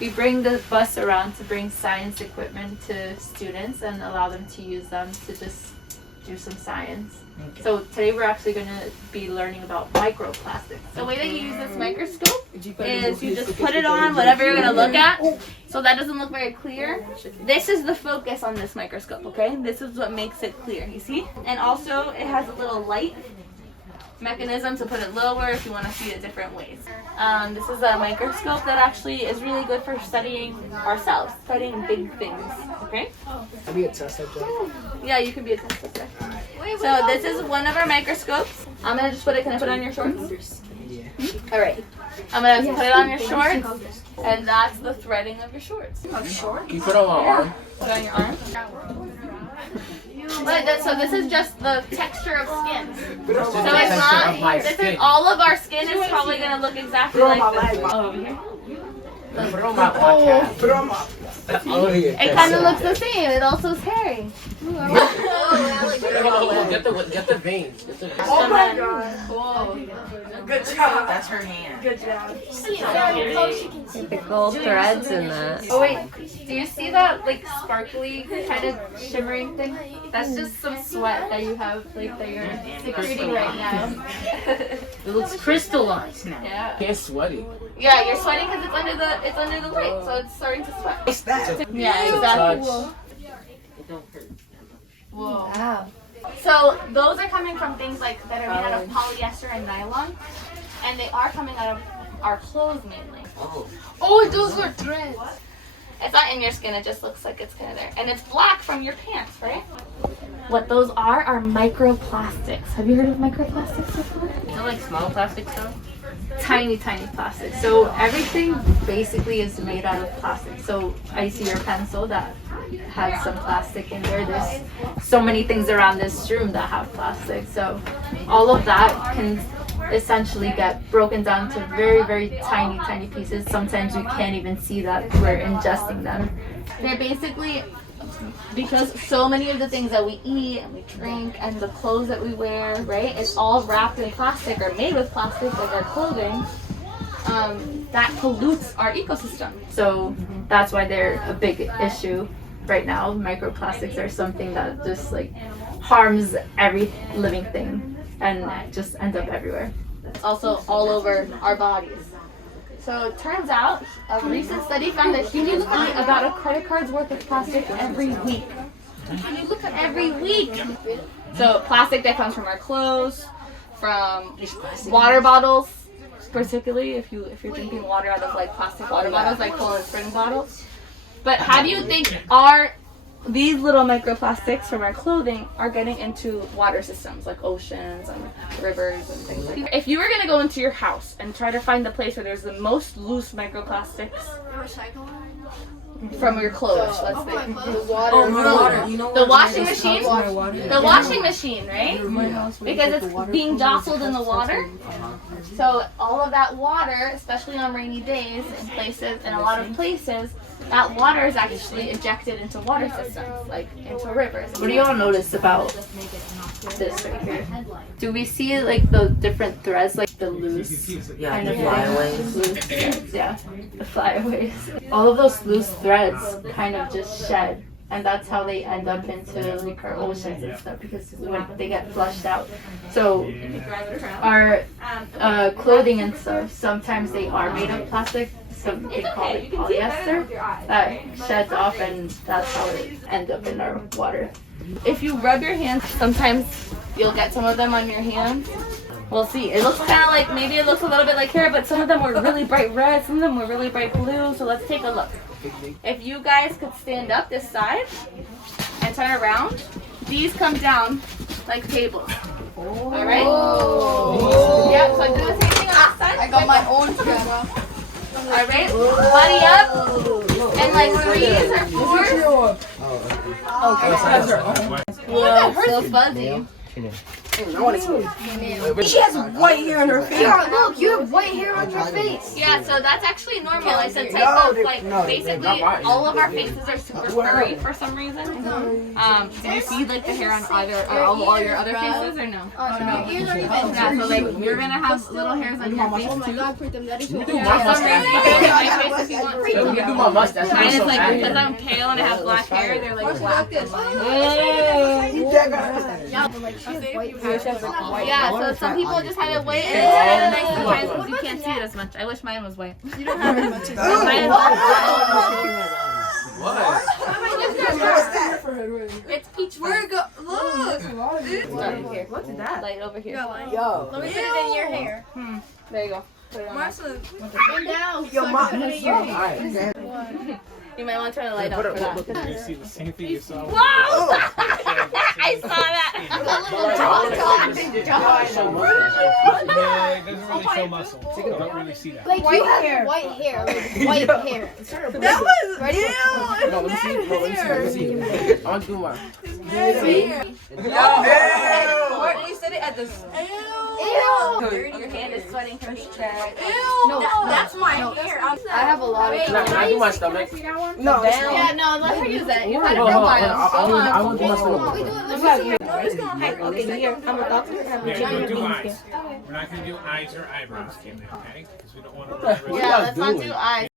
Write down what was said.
we bring the bus around to bring science equipment to students and allow them to use them to just do some science. Okay. So today we're actually going to be learning about microplastics. The way that you use this microscope is you just put it on whatever you're going to look at. So that doesn't look very clear. This is the focus on this microscope, okay? This is what makes it clear, you see? And also it has a little light mechanism to put it lower if you want to see it different ways. This is a microscope that actually is really good for studying ourselves, studying big things, okay? Can be a test subject. Yeah, you can be a test subject. So this is one of our microscopes. I'm going to just put it, can I put it on your shorts? Yeah. Alright. I'm going to put it on your shorts, and that's the threading of your shorts. Can you put it on my arm? Put it on your arm. But so this is just the texture of skin. So it's not, this is all of our skin is probably going to look exactly like this. Oh, over here. Put it on my calf. Put it on my... It kind of looks the same. It also is hairy. Get the veins. Oh my god. Cool. Good job. That's her hand. Good job. The gold threads in that. Oh wait, do you see that like sparkly kind of shimmering thing? That's just some sweat that you have, like that you're secreting right now. It looks crystallized now. Yeah. It's sweaty. Yeah, you're sweating because it's under the light, so it's starting to sweat. What's that? Yeah, exactly. It don't hurt. Whoa. Wow. So those are coming from things like that are made out of polyester and nylon, and they are coming out of our clothes mainly. Oh, those are threads. It's not in your skin, it just looks like it's kind of there. And it's black from your pants, right? What those are microplastics. Have you heard of microplastics before? Is it like small plastic stuff? Tiny plastic. So everything basically is made out of plastic. So I see your pencil that has some plastic in there. There's so many things around this room that have plastic. So all of that can essentially get broken down to very tiny pieces. Sometimes we can't even see that we're ingesting them. They're basically, because so many of the things that we eat and we drink and the clothes that we wear, right, it's all wrapped in plastic or made with plastic, like our clothing, that pollutes our ecosystem. So that's why they're a big issue right now. Microplastics are something that just like harms every living thing and just ends up everywhere. It's also all over our bodies. So it turns out a recent study found that humans eat about a credit card's worth of plastic every week. Every week! So plastic that comes from our clothes, from water bottles, particularly if you're drinking water out of like plastic water bottles, like Poland Spring bottles. But how do you think these little microplastics from our clothing are getting into water systems like oceans and rivers and things like that? If you were going to go into your house and try to find the place where there's the most loose microplastics from your clothes, let's say. The washing machine? The washing machine, right? Because it's being jostled in the water. So all of that water, especially on rainy days in a lot of places, that water is actually ejected into water systems, like into rivers. What do y'all notice about this right here? Do we see like the different threads, like the loose kind of flyaways? Loose threads, yeah, the flyaways. All of those loose threads kind of just shed, and that's how they end up into like our oceans and stuff, because when they get flushed out. So our clothing and stuff, sometimes they are made of plastic. Some they call it polyester, that sheds off, and that's how it ends up in our water. If you rub your hands, sometimes you'll get some of them on your hands. We'll see. It looks kind of like, maybe it looks a little bit like hair, but some of them were really bright red, some of them were really bright blue, so let's take a look. If you guys could stand up this side and turn around, these come down like tables. Alright? Yeah, so I do the same thing on this side. I got my own camera. Alright, buddy up, and like 3s or 4s. Okay. Whoa, so fuzzy. I want to see. She has white hair on her face. Yeah, look, you have white hair on your face. Yeah, so that's actually normal. It's a type of like basically all of our faces are super furry for some reason. Did you see like the hair on either or all your other faces or no? Your ears are even. Yeah, so like you're gonna have little hairs on your face Oh my too. god, Pritam, that is so You do cool. my For some reason, you can get my face if you want You to. can do my mustache. Mine is so like bad. because I'm pale and I have black hair, they're like black. Yeah, so some people just have it white and it's kind of nice sometimes because you can't see it as much. I wish mine was white. You don't have it much. Mine is What? it's peach fuzz. Look. What's that? Light over here. Yo. Let me put it in your hair. There you go. Put it on. Bend down. Yo, so I Ma. can put it in your hair. Alright. You might want to turn the light off for that. You see the same thing you saw. Wow! I saw that. No, it doesn't really show muscle. You don't really see that. Like you have white hair. Like white hair. That was No, let me see. No, let me see. Let me see. I want to do mine. What? You said it at the. Your hand is sweating from stretch. No, That's my hair. I have a lot of. Can I do my stomach? No, Yeah, no, let her use that. You had it Hold for a on, while. I want to do my stomach. Okay, here. I'm a doctor. Yeah, don't do eyes. We're not going to do eyes or eyebrows, Kim, okay? Because we don't want to. Yeah, let's not do eyes.